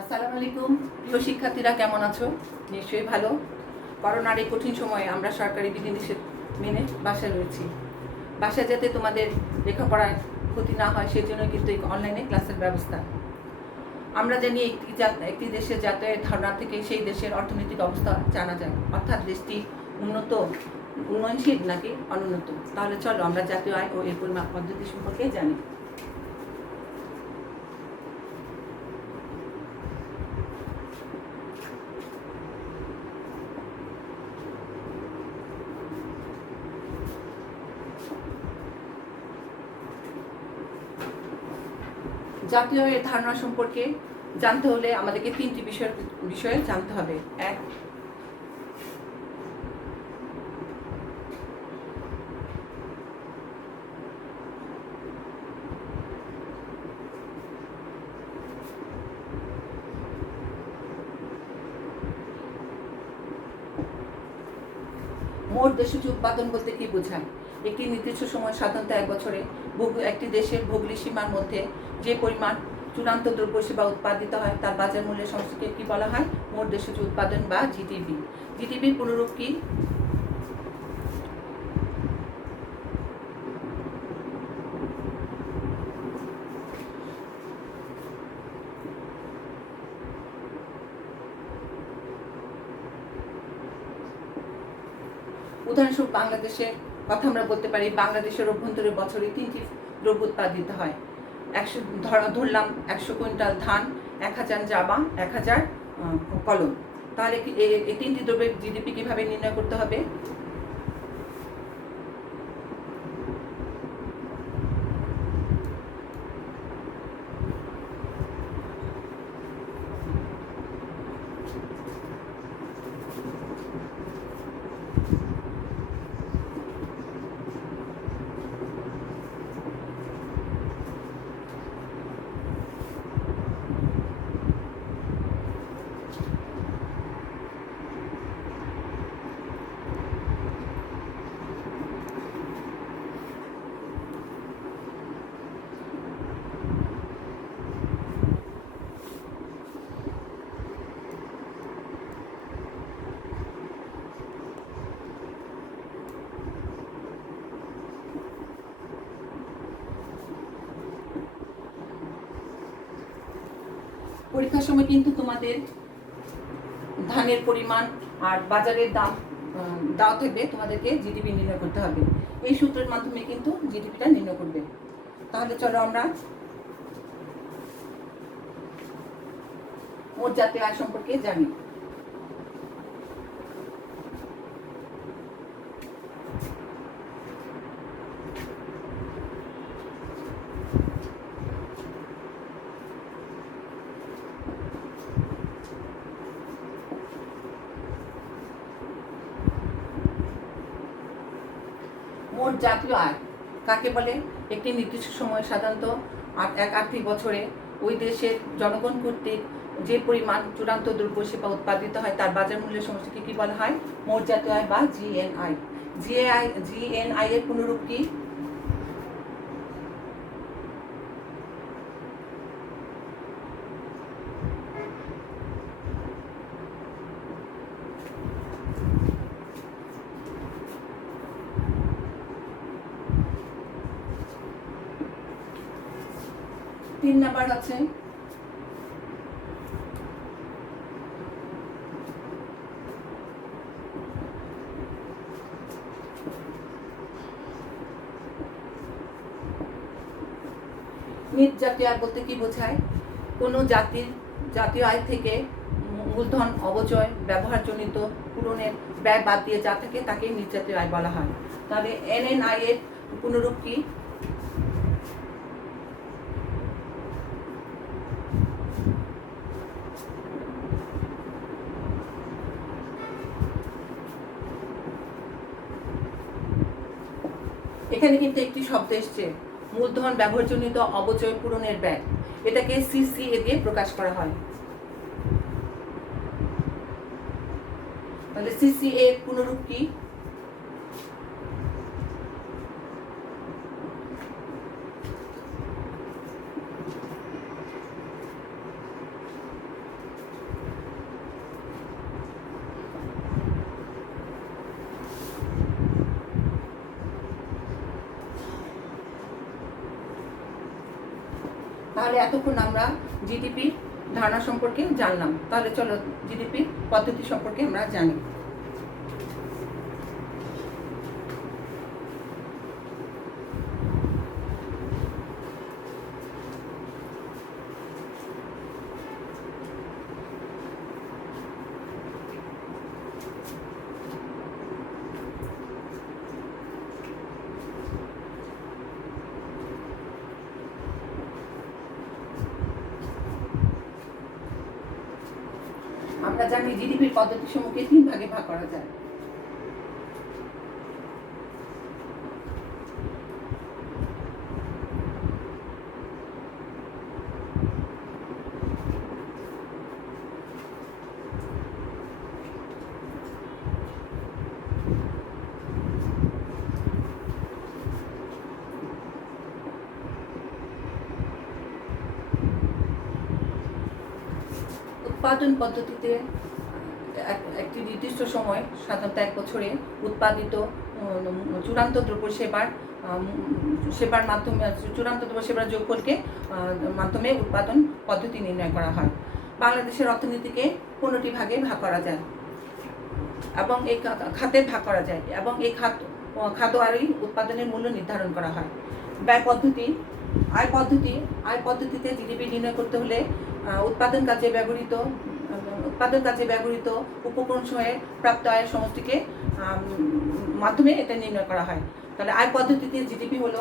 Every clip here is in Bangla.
আসসালামু আলাইকুম। প্রিয় শিক্ষার্থীরা, কেমন আছো? নিশ্চয়ই ভালো। করোনার এই কঠিন সময়ে আমরা সরকারি বিধিনিষেধ মেনে বাসায় রয়েছি। বাসায় যাতে তোমাদের লেখাপড়ায় ক্ষতি না হয় সেজন্য কিন্তু এই অনলাইনে ক্লাসের ব্যবস্থা। আমরা জানি একটি দেশের যাতায়াতের ধারণা থেকে সেই দেশের অর্থনৈতিক অবস্থা জানা যায়, অর্থাৎ দেশটি উন্নয়নশীল নাকি অনুন্নত। তাহলে চলো আমরা জাতীয় আয় ও এর পরিমাপ পদ্ধতি সম্পর্কে জানি। জাতীয় আয়ের ধারণা সম্পর্কে জানতে হলে আমাদেরকে তিনটি বিষয়ে জানতে হবে। এক, মোট দেশজ উৎপাদন বলতে কি বোঝায়? একটি নির্দিষ্ট সময়, সাধারণত এক বছরে, একটি দেশের ভৌগোলিক সীমার মধ্যে যে পরিমাণ চূড়ান্ত দ্রব্য সেবা উৎপাদিত হয় তার বাজার মূল্যের সমষ্টিকে কি বলা হয়? মোট দেশজ উৎপাদন বা জিডিপি। জিডিপির পুনরূপ কি? উদাহরণস্বরূপ বাংলাদেশের কথা আমরা বলতে পারি, বাংলাদেশের অভ্যন্তরে বছরে 3টি দ্রব্য উৎপাদিত হয়। ধরলাম 100 কুইন্টাল ধান, 1000 জামা, 1000 কলম। তাহলে এই 3টি দ্রব্যের জিডিপি কিভাবে নির্ণয় করতে হবে? পরীক্ষার সময় কিন্তু তোমাদের ধানের পরিমাণ আর বাজারের দাম দেওয়া থাকবে, তোমাদেরকে জিডিপি নির্ণয় করতে হবে। এই সূত্রের মাধ্যমে কিন্তু জিডিপিটা নির্ণয় করবে। তাহলে চলো আমরা মোট জাতীয় আয় সম্পর্কে জানি। মোট জাতীয় আয় কাকে বলে? একটি নির্দিষ্ট সময়, সাধারণত এক আর্থিক বছরে, ওই দেশের জনগণ কর্তৃক যে পরিমাণ চূড়ান্ত দ্রব্য সেবা উৎপাদিত হয় তার বাজার মূল্যের সমষ্টিকে কি বলা হয়? মোট জাতীয় আয় বা জিএনআই। জিএনআই এর পুনরূপ কি? তিন নাম্বার আছে নিট জাতীয় আয় বলতে কি বোঝায়? কোনো জাতির জাতীয় আয় থেকে মূলধন অবচয়, ব্যবহারজনিত পূরণের ব্যয় বাদ দিয়ে যা থাকে তাকে নিট জাতীয় আয় বলা হয়। তাহলে এনএনআই এর পুনরূপ কি? এখানে কিন্তু একটি শব্দ এসছে, মূলধন ব্যবহারজনিত অবচয় পূরণের ব্যয়। এটাকে সিসিএ দিয়ে প্রকাশ করা হয়। তাহলে সিসিএ এর পুনরূপ কি? তাহলে এতক্ষণ আমরা জিডিপির ধারণা সম্পর্কে জানলাম। তাহলে চলো জিডিপির পদ্ধতি সম্পর্কে আমরা জানি। আমরা জানি জিডিপির পদ্ধতি সমূহকে 3 ভাগে ভাগ করা যায়। উৎপাদন পদ্ধতিতে একটি নির্দিষ্ট সময়, সাধারণত 1 বছরে উৎপাদিত চূড়ান্ত দ্রব্য সেবার মাধ্যমে চূড়ান্ত দ্রব্য সেবার যোগফলকে মাধ্যমে উৎপাদন পদ্ধতি নির্ণয় করা হয়। বাংলাদেশের অর্থনীতিকে 15টি ভাগে ভাগ করা যায় এবং এই খাতে ভাগ করা যায় এবং এই খাদ্য উৎপাদনের মূল্য নির্ধারণ করা হয়। ব্যয় পদ্ধতি, আয় পদ্ধতিতে জিডিপি নির্ণয় করতে হলে উৎপাদন কাজে ব্যবহৃত উপকরণ সময়ে প্রাপ্ত আয়ের সমষ্টিকে মাধ্যমে এটা নির্ণয় করা হয়। তাহলে আয় পদ্ধতিতে জিডিপি হলো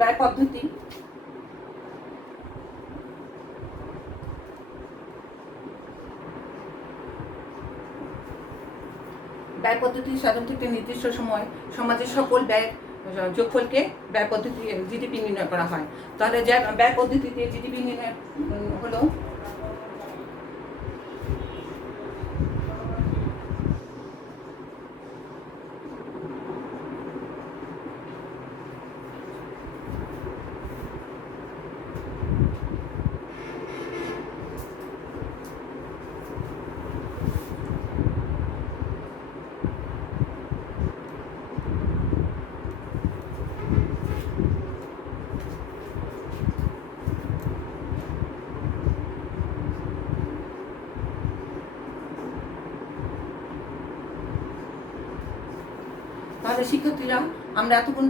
ব্যয় পদ্ধতি। ব্যয় পদ্ধতি সাধারণত একটি নির্দিষ্ট সময় সমাজের সকল ব্যয় যোগফলকে ব্যয় পদ্ধতি জিডিপি নির্ণয় করা হয়। তাহলে ব্যয় পদ্ধতিতে জিডিপি নির্ণয় হলো তাহলে শিক্ষার্থীরা, আমরা এতক্ষণ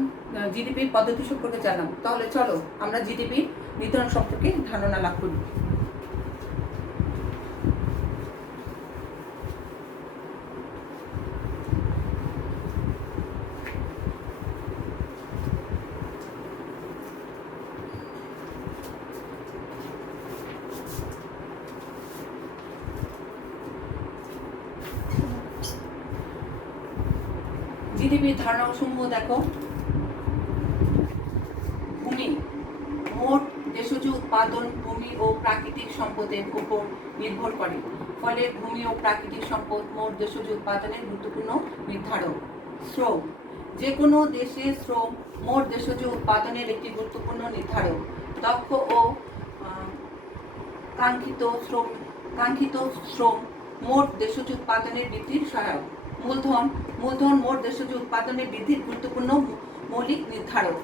জিডিপির পদ্ধতি সম্পর্কে জানলাম। তাহলে চলো আমরা জিডিপির নির্ধারণ সম্পর্কে ধারণা লাভ করি। জিডিপির ধারণাসমূহ দেখো। ভূমি, মোট দেশজ উৎপাদন ভূমি ও প্রাকৃতিক সম্পদের উপর নির্ভর করে, ফলে ভূমি ও প্রাকৃতিক সম্পদ মোট দেশজ উৎপাদনের গুরুত্বপূর্ণ নির্ধারক। শ্রম, যে কোনো দেশে শ্রম মোট দেশজ উৎপাদনের একটি গুরুত্বপূর্ণ নির্ধারক। দক্ষ ও কাঙ্ক্ষিত শ্রম মোট দেশজ উৎপাদনের বৃদ্ধির সহায়ক। মূলধন মোট দেশজ উৎপাদনের বৃদ্ধির গুরুত্বপূর্ণ মৌলিক নির্ধারক।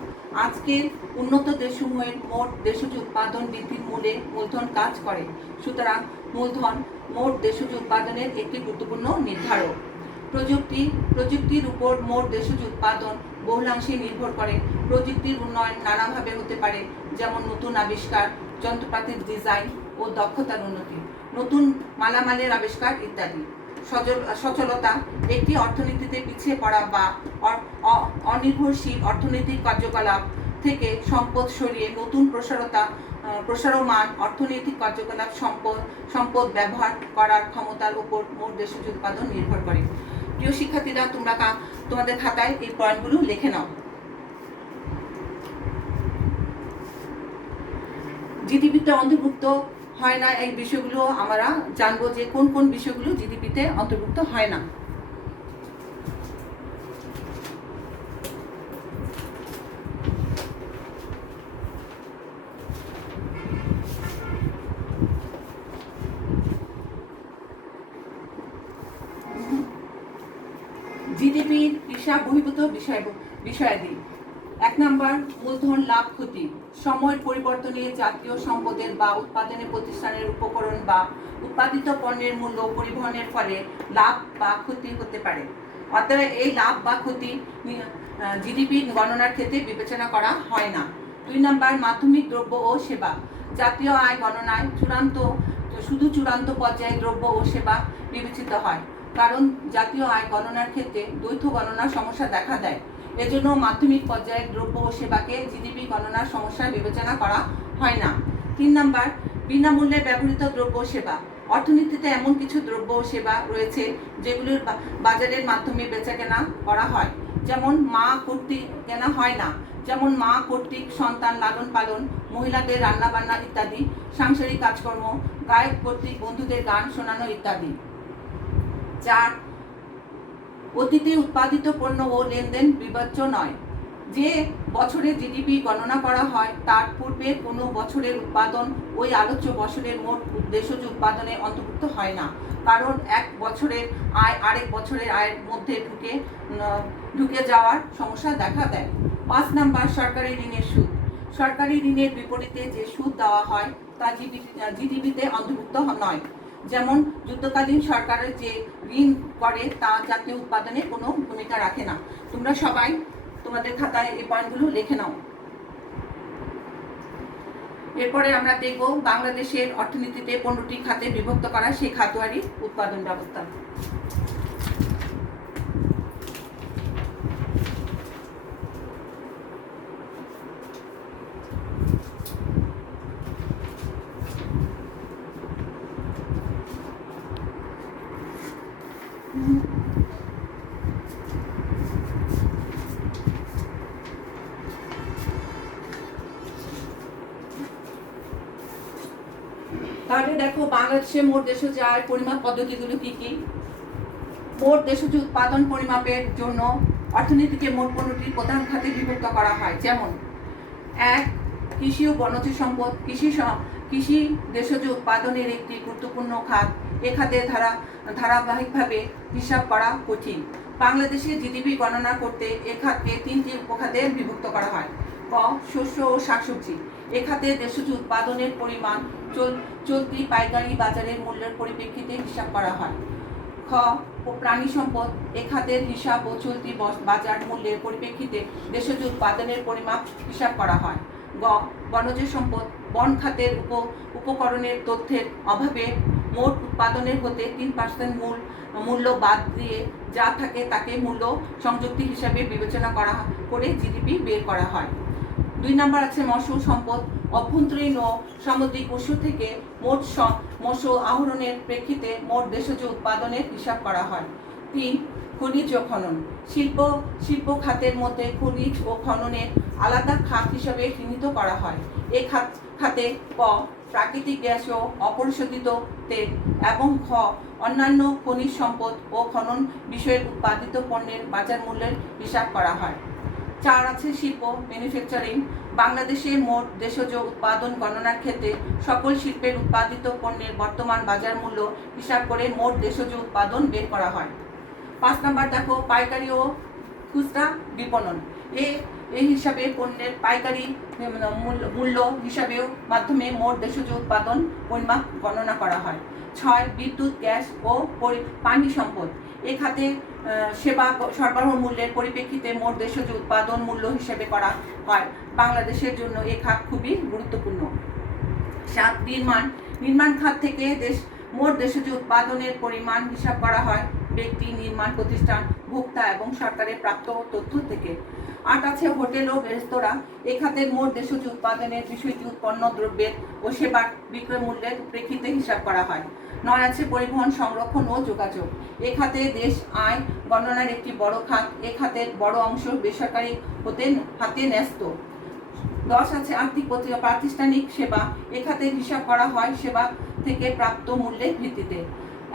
আজকের উন্নত দেশসমূহের মোট দেশজ উৎপাদন বৃদ্ধির মূলে মূলধন কাজ করে, সুতরাং মূলধন মোট দেশজ উৎপাদনের একটি গুরুত্বপূর্ণ নির্ধারক। প্রযুক্তির উপর মোট দেশজ উৎপাদন বহুলাংশে নির্ভর করে। প্রযুক্তির উন্নয়ন নানাভাবে হতে পারে, যেমন নতুন আবিষ্কার, যন্ত্রপাতির ডিজাইন ও দক্ষতার উন্নতি, নতুন মালামালের আবিষ্কার ইত্যাদি। সচলতা, একটি অর্থনীতিতে পিছিয়ে পড়া বা অনির্ভরশীল অর্থনৈতিক কার্যকলাপ থেকে সম্পদ সরিয়ে নতুন প্রসারমান অর্থনৈতিক কার্যকলাপ সম্পদ ব্যবহার করার ক্ষমতার উপর মোট দেশজ উৎপাদন নির্ভর করে। প্রিয় শিক্ষার্থীরা, তোমরা তোমাদের খাতায় এই পয়েন্টগুলো লিখে নাও। জিডিপিতে অন্তর্ভুক্ত হয় না এই বিষয়গুলো আমরা জানবো যে কোন কোন বিষয়গুলো জিডিপিতে অন্তর্ভুক্ত হয় না। জিডিপির হিসাব বহির্ভূত বিষয়াদি। 1 নম্বর, মূলধন লাভ ক্ষতি। সময়ের পরিবর্তনে জাতীয় সম্পদের বা উৎপাদনের প্রতিষ্ঠানের উপকরণ বা উৎপাদিত পণ্যের মূল্য পরিবহনের ফলে লাভ বা ক্ষতি হতে পারে। অতএব এই লাভ বা ক্ষতি জিডিপি গণনার ক্ষেত্রে বিবেচনা করা হয় না। 2 নম্বর, মাধ্যমিক দ্রব্য ও সেবা। জাতীয় আয় গণনায় শুধু চূড়ান্ত পর্যায়ে দ্রব্য ও সেবা বিবেচিত হয়, কারণ জাতীয় আয় গণনার ক্ষেত্রে দ্বৈত গণনার সমস্যা দেখা দেয়। এজন্য মাধ্যমিক পর্যায়ের দ্রব্য ও সেবাকে জিডিপি গণনার সমস্যা বিবেচনা করা হয় না। 3 নম্বর, বিনামূল্যে ব্যবহৃত দ্রব্য ও সেবা। অর্থনীতিতে এমন কিছু দ্রব্য ও সেবা রয়েছে যেগুলোর বাজারের মাধ্যমে বেচাকেনা করা হয়, যেমন মা কর্তৃক কেনা হয় না, যেমন মা কর্তৃক সন্তান লালন পালন, মহিলাদের রান্নাবান্না ইত্যাদি, সাংসারিক কাজকর্ম, গায়ক কর্তৃক বন্ধুদের গান শোনানো ইত্যাদি। 4, অতীতে উৎপাদিত পণ্য ও লেনদেন বিবেচ্য নয়। যে বছরে জিডিপি গণনা করা হয় তার পূর্বে কোনো বছরের উৎপাদন ওই আলোচ্য বছরের মোট দেশজ উৎপাদনে অন্তর্ভুক্ত হয় না, কারণ এক বছরের আয় আরেক বছরের আয়ের মধ্যে ঢুকে যাওয়ার সমস্যা দেখা দেয়। 5 নম্বর, সরকারি ঋণের সুদ। সরকারি ঋণের বিপরীতে যে সুদ দেওয়া হয় তা জিডিপিতে অন্তর্ভুক্ত নয়। যেমন যুদ্ধকালীন সরকারের যে ঋণ করে তা জাতীয় উৎপাদনে কোনো ভূমিকা রাখে না। তোমরা সবাই তোমাদের খাতায় এই পয়েন্টগুলো লিখে নাও। এরপরে আমরা দেখব বাংলাদেশের অর্থনীতিতে 15টি খাতে বিভক্ত করা সেই খাতওয়ারি উৎপাদন ব্যবস্থা। তাহলে দেখো, বাংলাদেশে মোট দেশজ আয়ের পরিমাপ পদ্ধতিগুলো কি কি? মোট দেশজ উৎপাদন পরিমাপের জন্য অর্থনীতিকে মোট 15টি প্রধান খাতে বিভক্ত করা হয়, যেমন 1, কৃষি ও বনজ সম্পদ। কৃষি দেশজ উৎপাদনের একটি গুরুত্বপূর্ণ খাত। এ খাতে ধারাবাহিকভাবে হিসাব করা কঠিন। বাংলাদেশে জিডিপি গণনা করতে এ খাতকে 3টি উপখাতে বিভক্ত করা হয়। ক, শস্য ও শাকসবজি। এ খাতে দেশজ উৎপাদনের পরিমাণ চলতি পাইকারি বাজারের মূল্যের পরিপ্রেক্ষিতে হিসাব করা হয়। খ, প্রাণী সম্পদ। এ খাতের হিসাব ও চলতি বাজার মূল্যের পরিপ্রেক্ষিতে দেশজ উৎপাদনের পরিমাপ হিসাব করা হয়। গ, বনজ সম্পদ। বন খাতের উপকরণের তথ্যের অভাবে মোট উৎপাদনের হতে 3% মূল্য বাদ দিয়ে যা থাকে তাকে মূল্য সংযুক্তি হিসাবে বিবেচনা করে জিডিপি বের করা হয়। 2 নম্বর আছে মৎস্য সম্পদ। অভ্যন্তরীণ ও সামুদ্রিক উৎস থেকে মোট মৎস্য আহরণের প্রেক্ষিতে মোট দেশজ উৎপাদনের হিসাব করা হয়। 3, খনিজ ও খনন। শিল্প খাতের মধ্যে খনিজ ও খননের আলাদা খাত হিসাবে চিহ্নিত করা হয়। এই খাতে ক, প্রাকৃতিক গ্যাস ও অপরিশোধিত তেল এবং খ, অন্যান্য খনিজ সম্পদ ও খনন বিষয়ের উৎপাদিত পণ্যের বাজার মূল্যের হিসাব করা হয়। 4 আছে শিল্প, ম্যানুফ্যাকচারিং। বাংলাদেশে মোট দেশজ উৎপাদন গণনার ক্ষেত্রে সকল শিল্পের উৎপাদিত পণ্যের বর্তমান বাজার মূল্য হিসাব করে মোট দেশজ উৎপাদন বের করা হয়। 5 নম্বর দেখো, পাইকারি ও খুচরা বিপণন। এই হিসাবে পণ্যের পাইকারি মূল্য হিসাবেও মাধ্যমে মোট দেশজ উৎপাদন পরিমাপ গণনা করা হয়। 6, বিদ্যুৎ, গ্যাস ও পানি সম্পদ। এ খাতে সেবা সরবরাহ মূল্যের পরিপ্রেক্ষিতে মোট দেশজ উৎপাদন মূল্য হিসেবে করা হয়। বাংলাদেশের জন্য এ খাত খুবই গুরুত্বপূর্ণ। 7, নির্মাণ খাত থেকে মোট দেশজ উৎপাদনের পরিমাণ হিসাব করা হয় ব্যক্তি, নির্মাণ প্রতিষ্ঠান, ভোক্তা এবং সরকারের প্রাপ্ত তথ্য থেকে। 8 আছে হোটেল ও রেস্তোরাঁ। এ খাতের মোট দেশজ উৎপাদনের বিষয়টি উৎপন্ন দ্রব্যের ও সেবার বিক্রয় মূল্যের প্রেক্ষিতে হিসাব করা হয়। 9 আছে পরিবহন, সংরক্ষণ ও যোগাযোগ। এ খাতে দেশ আয় গণনার একটি বড় খাত। এ খাতের বড় অংশ বেসরকারি হাতে ন্যস্ত। 10 আছে আর্থিক প্রাতিষ্ঠানিক সেবা। এ খাতের হিসাব করা হয় সেবা থেকে প্রাপ্ত মূল্যের ভিত্তিতে।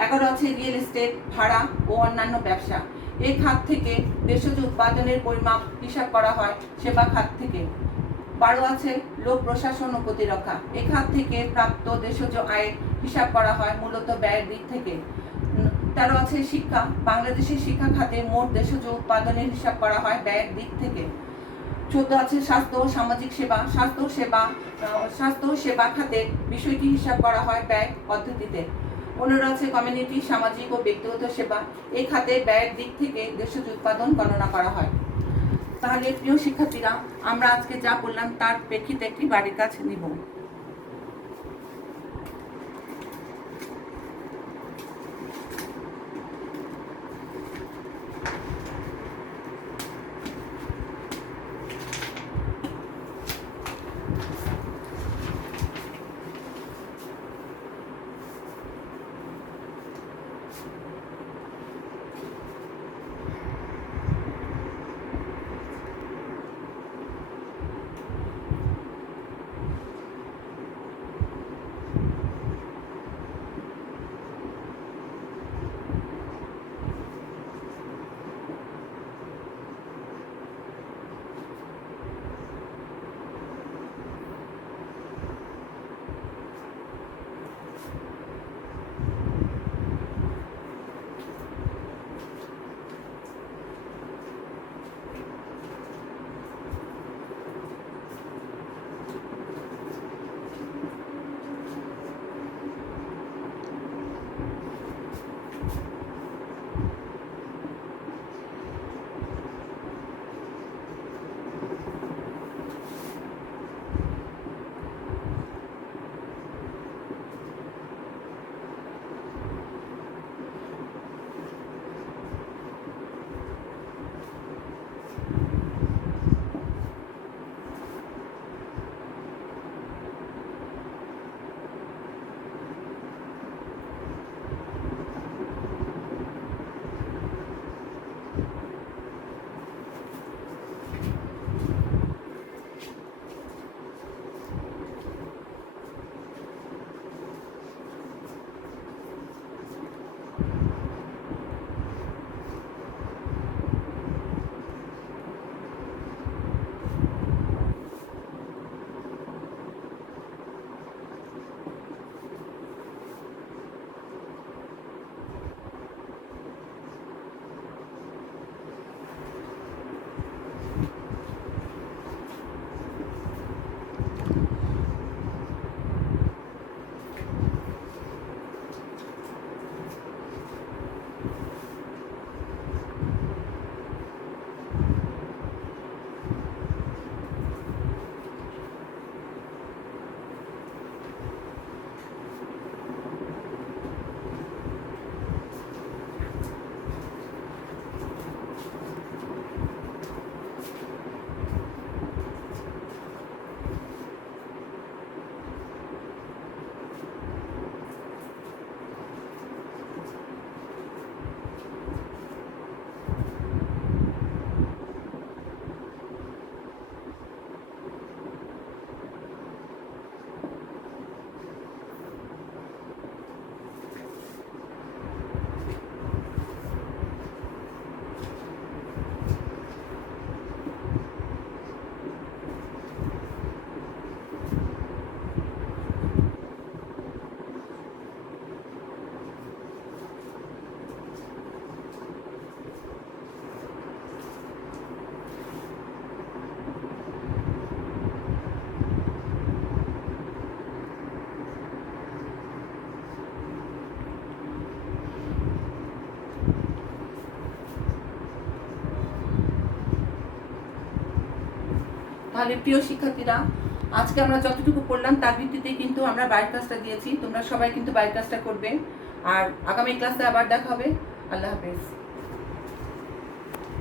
11 আছে রিয়েল এস্টেট, ভাড়া ও অন্যান্য ব্যবসা। এই খাত থেকে দেশজ উৎপাদনের পরিমাপ হিসাব করা হয় সেবা খাত থেকে। 12 আছে লোক প্রশাসন ও প্রতিরক্ষা। এ খাত থেকে প্রাপ্ত দেশজ আয়ের হিসাব করা হয় মূলত ব্যয়ের দিক থেকে। 13 আছে শিক্ষা। বাংলাদেশের শিক্ষা খাতে মোট দেশজ উৎপাদনের হিসাব করা হয় ব্যয়ের দিক থেকে। 14 আছে স্বাস্থ্য ও সামাজিক সেবা। স্বাস্থ্য সেবা খাতের বিষয়টি হিসাব করা হয় ব্যয় পদ্ধতিতে। 15 আছে কমিউনিটি, সামাজিক ও ব্যক্তিগত সেবা। এই খাতে ব্যয়ের দিক থেকে দেশজ উৎপাদন গণনা করা হয়। তাহলে প্রিয় শিক্ষার্থীরা, আমরা আজকে যা বললাম তার প্রেক্ষিতে একটি বাড়ির কাজ নিব। তাহলে প্রিয় শিক্ষার্থীরা, আজকে আমরা যতটুকু পড়লাম তার ভিত্তিতেই কিন্তু আমরা বাড়ির কাজটা দিয়েছি। তোমরা সবাই কিন্তু বাড়ির কাজটা করবে। আর আগামী ক্লাসে আবার দেখা হবে। আল্লাহ হাফেজ।